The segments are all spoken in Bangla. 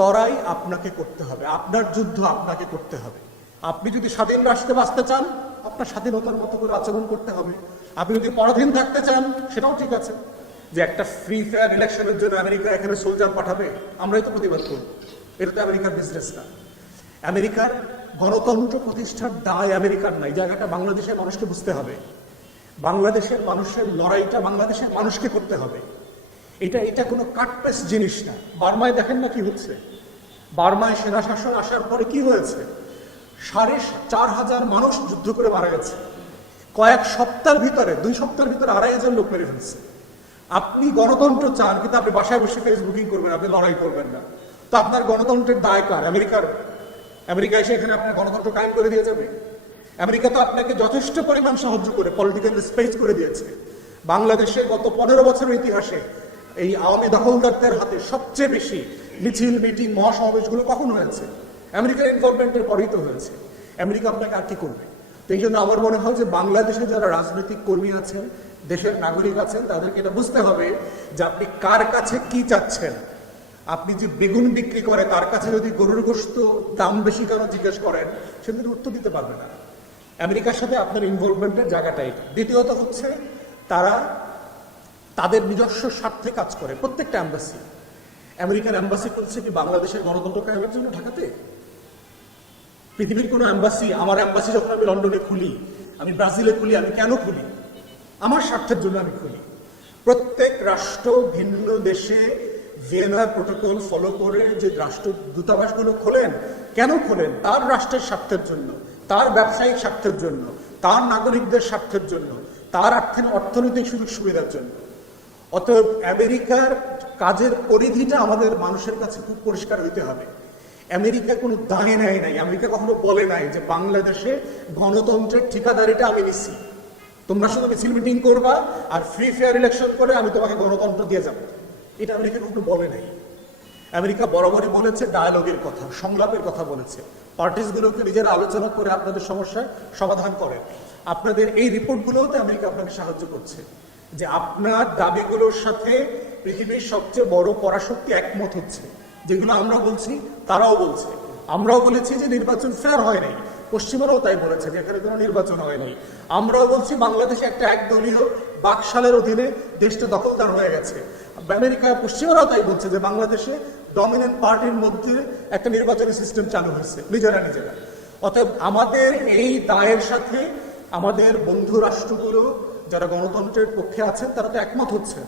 লড়াই আপনাকে করতে হবে, আপনার যুদ্ধ আপনাকে করতে হবে। আপনি যদি স্বাধীন রাষ্ট্রে বাঁচতে চান, আপনার স্বাধীনতার মতো করে আচরণ করতে হবে। আপনি যদি পরাধীন থাকতে চান, সেটাও ঠিক আছে। যে একটা ফ্রি ফেয়ার ইলেকশনের জন্য আমেরিকা এখানে সোলজার পাঠাবে, আমরাই তো প্রতিবাদ করব। এটা তো আমেরিকার বিজনেস না। আমেরিকার গণতন্ত্র প্রতিষ্ঠার দায় আমেরিকার নাই। জায়গাটা বাংলাদেশের মানুষকে বুঝতে হবে। বাংলাদেশের মানুষের লড়াইটা বাংলাদেশের মানুষকে করতে হবে। এটা এটা কোনো কাটপেস জিনিস না। বার্মায় দেখেন না কি হচ্ছে? বার্মায় সেনা শাসন আসার পরে কি হয়েছে? সাড়ে চার হাজার মানুষ যুদ্ধ করে মারা গেছে। কয়েক সপ্তাহের ভিতরে, দুই সপ্তাহের ভিতরে আড়াই হাজার লোক মেরে ফেলছে। আপনি গণতন্ত্র চান, কিন্তু আপনি বাসায় বসে ফেসবুকিং করবেন, আপনি লড়াই করবেন না। তো আপনার গণতন্ত্রের দায় কার? আমেরিকার। আমেরিকা এসে এখানে আপনার গণতন্ত্র কায়েম করে দিয়ে যাবে। আমেরিকা তো আপনাকে যথেষ্ট পরিমাণ সাহায্য করে পলিটিক্যাল স্পেস করে দিয়েছে। বাংলাদেশের গত পনেরো বছরের ইতিহাসে এই আওয়ামী দখলদারদের হাতে সবচেয়ে বেশি মিছিল, মিটিং, মহাসমাবেশগুলো কখন হয়েছে? আমেরিকার ইনভলভমেন্টের পরেই তো হয়েছে। আমেরিকা আপনাকে আর কি করবে? তো এই জন্য আমার মনে হয় যে বাংলাদেশে যারা রাজনৈতিক কর্মী আছেন, দেশের নাগরিক আছেন, তাদেরকে এটা বুঝতে হবে যে আপনি কার কাছে কি চাচ্ছেন। আপনি যে বেগুন বিক্রি করে, তার কাছে যদি গরুর গোস্ত দাম বেশি কেন জিজ্ঞেস করেন সেদিন উত্তর দিতে পারবে না। আমেরিকার সাথে আপনার ইনভলভমেন্টের জায়গাটা এটা। দ্বিতীয়ত হচ্ছে, তারা তাদের নিজস্ব স্বার্থে কাজ করে। প্রত্যেকটা অ্যাম্বাসি আমেরিকান অ্যাম্বাসি করছে কি, বাংলাদেশের গণতন্ত্র কায়েমের জন্য ঢাকাতে? পৃথিবীর কোনো অ্যাম্বাসি আমার অ্যাম্বাসি যখন আমি লন্ডনে খুলি, আমি ব্রাজিলে খুলি, আমি কেন খুলি? আমার স্বার্থের জন্য আমি খুলি। প্রত্যেক রাষ্ট্র ভিন্ন দেশে ভিয়েনা প্রোটোকল ফলো করে যে রাষ্ট্র দূতাবাসগুলো খোলেন, কেন খোলেন? তার রাষ্ট্রের স্বার্থের জন্য, তার ব্যবসায়িক স্বার্থের জন্য, তার নাগরিকদের স্বার্থের জন্য, তার অর্থ অর্থনৈতিক সুযোগ সুবিধার জন্য। অতএব আমেরিকার কাজের পরিধিটা আমাদের মানুষের কাছে খুব পরিষ্কার হইতে হবে। আমেরিকা কোনো দাঁড়িয়ে নেয় নাই। আমেরিকা কখনো বলে নাই যে বাংলাদেশে গণতন্ত্রের ঠিকাদারিটা আমি নিচ্ছি। তোমরা শুধু মিছিল মিটিং করবা আর ফ্রি ফেয়ার ইলেকশন করে আমি তোমাকে গণতন্ত্র দিয়ে যাব। এটা আমেরিকা কখনো বলে নাই। আমেরিকা বরাবরই বলেছে ডায়ালগের কথা, সংলাপের কথা বলেছে। পার্টিসগুলোকে নিজের আলোচনা করে আপনাদের সমস্যার সমাধান করেন। আপনাদের এই রিপোর্টগুলোতে আমেরিকা আপনাকে সাহায্য করছে। যে আপনার দাবিগুলোর সাথে পৃথিবীর সবচেয়ে বড় পরাশক্তি একমত হচ্ছে, যেগুলো আমরা বলছি, তারাও বলছে। আমরাও বলেছি যে নির্বাচন ফেয়ার হয় নাই। পশ্চিমারাও তাই বলেছে যে এখানে কোনো নির্বাচন হয় নাই। আমরাও বলছি বাংলাদেশে একটা একদলীয় বাকশালের অধীনে দেশটা দখলদার হয়ে গেছে। আমেরিকা, পশ্চিমারাও তাই বলছে যে বাংলাদেশে ডমিনেন্ট পার্টির মধ্যে একটা নির্বাচনী সিস্টেম চালু হয়েছে, নিজেরা নিজেরা। অতএব আমাদের এই দায়ের সাথে আমাদের বন্ধু রাষ্ট্রগুলো যারা গণতন্ত্রের পক্ষে আছেন, তারা তো একমত হচ্ছে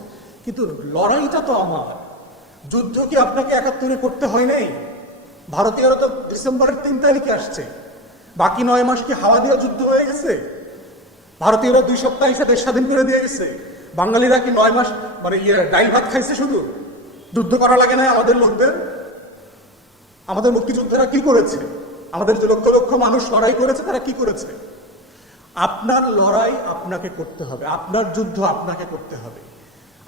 কিন্তু লড়াইটা তো আমার। যুদ্ধ কি আপনাকে একাত্তরে করতে হয় নাই? ভারতীয়রা তো ডিসেম্বরের তিন তারিখে আসছে। বাকি নয় মাস কি হাওয়া দেওয়া যুদ্ধ হয়ে গেছে? ভারতীয়রা দুই সপ্তাহ এসে দেশ স্বাধীন করে দিয়ে গেছে। বাঙালিরা কি নয় মাস মানে ইয়ে ডাইল ভাত খাইছে শুধু? যুদ্ধ করা লাগে না আমাদের লোকদের? আমাদের মুক্তিযোদ্ধারা কি করেছে? আমাদের যে লক্ষ লক্ষ মানুষ লড়াই করেছে, তারা কি করেছে? আপনার লড়াই আপনাকে করতে হবে, আপনার যুদ্ধ আপনাকে করতে হবে।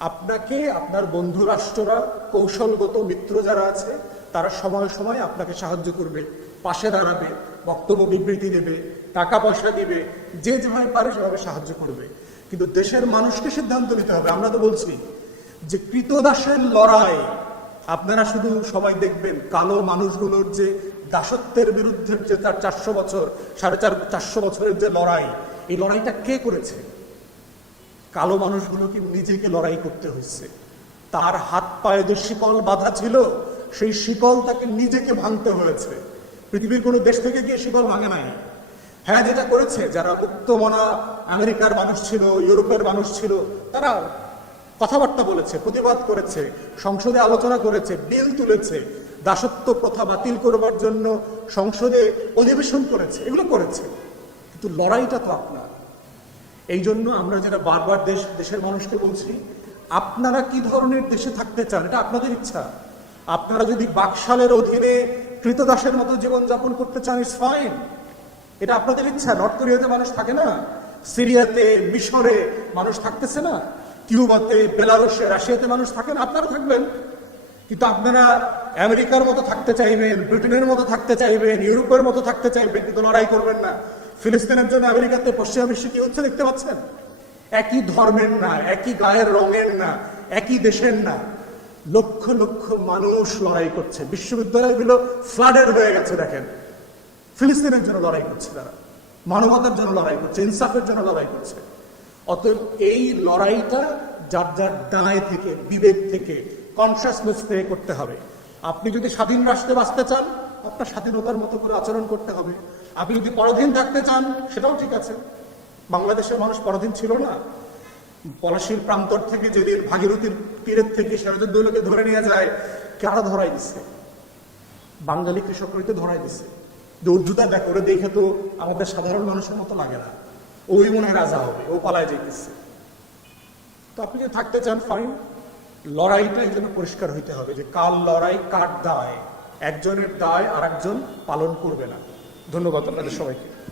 আপনাকে, আপনার বন্ধু রাষ্ট্ররা, কৌশলগত মিত্র যারা আছে, তারা সময় সময় আপনাকে সাহায্য করবে, পাশে দাঁড়াবে, বক্তব্য বিবৃতি দেবে, টাকা পয়সা দিবে, যে যেভাবে পারে সেভাবে সাহায্য করবে। কিন্তু দেশের মানুষকে সিদ্ধান্ত নিতে হবে। আমরা তো বলছি যে কৃতদাসের লড়াই আপনারা শুধু সবাই দেখবেন, কালো মানুষগুলোর যে দাসত্বের বিরুদ্ধে যে তার চারশো বছর, সাড়ে চার, চারশো বছরের যে লড়াই, এই লড়াইটা কে করেছে? কালো মানুষগুলোকে নিজেকে লড়াই করতে হয়েছে। তার হাত পায়ে যে শিকল বাধা ছিল, সেই শিকল তাকে নিজেকে ভাঙতে হয়েছে। পৃথিবীর কোনো দেশ থেকে গিয়ে শিকল ভাঙে নাই। হ্যাঁ যেটা করেছে, যারা মুক্তমনা আমেরিকার মানুষ ছিল, ইউরোপের মানুষ ছিল, তারা কথাবার্তা বলেছে, প্রতিবাদ করেছে, সংসদে আলোচনা করেছে, বিল তুলেছে, দাসত্ব প্রথা বাতিল করবার জন্য সংসদে অধিবেশন করেছে, এগুলো করেছে। কিন্তু লড়াইটা তো আপনার। এই জন্য আমরা যেটা বারবার দেশ, দেশের মানুষকে বলছি, আপনারা কি ধরনের দেশে থাকতে চান? এটা আপনাদের ইচ্ছা। আপনারা যদি বাকশালের অধীনে কৃতদাসের মতো জীবনযাপন করতে চান ইটস ফাইন এটা আপনাদের ইচ্ছা। নর্থ কোরিয়াতে মানুষ থাকে না? সিরিয়াতে, মিশরে মানুষ থাকতেছে না? কিউবাতে বেলারুশে, রাশিয়াতে মানুষ থাকেন, আপনারা থাকবেন। কিন্তু আপনারা আমেরিকার মতো থাকতে চাইবেন, ব্রিটেনের মতো থাকতে চাইবেন, ইউরোপের মতো থাকতে চাইবেন, কিন্তু লড়াই করবেন না। ফিলিস্তিনের জন্য আমেরিকাতে পশ্চিমা বিশ্বে কি হচ্ছে দেখতে পাচ্ছেন? একই ধর্মের না, একই গায়ের রঙের না, একই দেশের না। লক্ষ লক্ষ মানুষ লড়াই করছে। বিশ্ববিদ্যালয়গুলো ফ্লাডের হয়ে গেছে, দেখেন। ফিলিস্তিনের জন্য লড়াই করছে তারা। মানবতার জন্য লড়াই করছে, ইনসাফের জন্য লড়াই করছে। অতএব এই লড়াইটা যার যার দায় থেকে, বিবেক থেকে কনসাসনেস থেকে করতে হবে। আপনি যদি স্বাধীন রাষ্ট্রে বাঁচতে চান, আপনার স্বাধীনতার মতো করে আচরণ করতে হবে। আপনি যদি পরাধীন থাকতে চান, সেটাও ঠিক আছে। বাংলাদেশের মানুষ পরাধীন ছিল না। পলাশীর প্রান্তর থেকে যদি ভাগীরথীর তীরের থেকে সিরাজউদ্দৌলাকে ধরে নিয়ে যায়, কারা ধরাই দিচ্ছে বাঙালি কৃষকরাই তো ধরাই দিচ্ছে যে উর্জুদা দেখ দেখে তো আমাদের সাধারণ মানুষের মতো লাগে না। ওই মনে রাজা হবে, ও পালায় যেতেছে তো আপনি যদি থাকতে চান ফাইন লড়াইটা এই পরিষ্কার হইতে হবে যে কাল লড়াই কার দায়। একজনের দায় আর পালন করবে না। ধন্যবাদ আপনাদের সবাইকে।